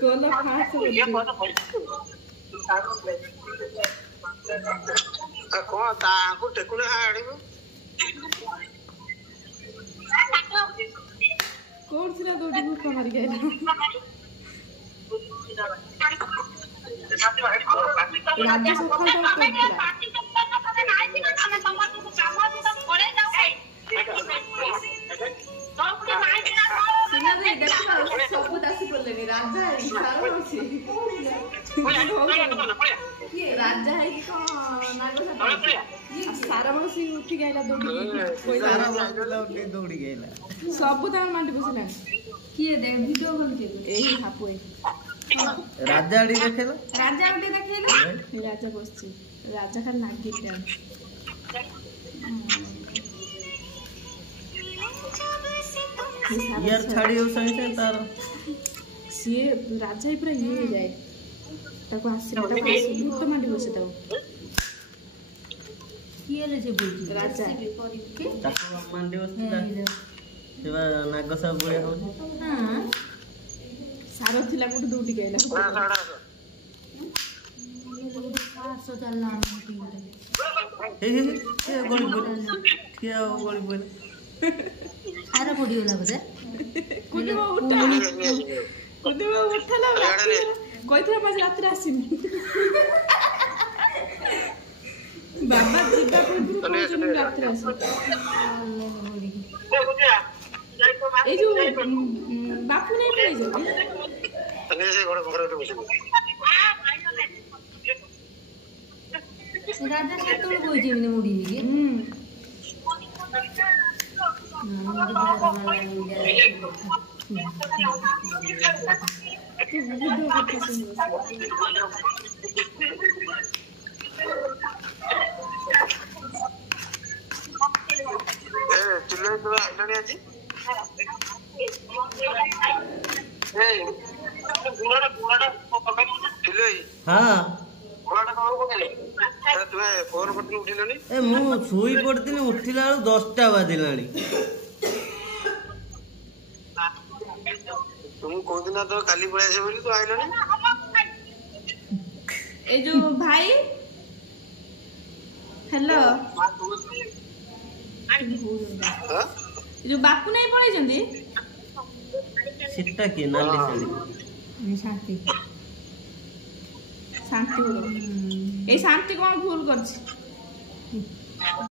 Cola fácil. कौन ताको टेकुले हाड़िबो कौन सिला दोडी गुफा मार गया राज्य सफल सब दासी बोलेनी राजा है सारा होची राजा है सारा बस उठी गइला दौड़ी गइला सब तार मांडी बसला किए दे वीडियो कॉल के एही हापोए राजा आडी देखेला राजा बसची राजा खाली नागी प्यार यार छाड़ी हो सही तार सी राजा ही पूरा ये जाए ताको आसी भूत मांडी बसे ताको किए रे जे बोल राजा ताको मांडी बसला सेवा नाग सब बुया हो हां सारो थिला गुड दूटी गइला ए गोली बोल क्या गोली बोल सारा पड़ी होला बजा कुदवा उठला कइथरा मज रात रे आसीनी बाबा जिबा पूर्व रात रे आसी ए जो बापू नहीं पड़ी जो तने से घोड़ा घोड़ा उठे बसे राजा से तो कोई जीव ने मुड़ी है चिल्ले तो इलानी आजी चिल्ले हां घोड़ा का को के तुम्हें फोन करती उठिलनी ए मु सोई पड़तिनी उठिला 10टा बाजिलानी तुम को दिन तो खाली पळे आसे बोली तो आइलनी ए जो भाई हेलो हां जो बापू नहीं पळे जंदी सिट्टा के नाली साड़ी शांति शांति ए शांति कौन भूल करछि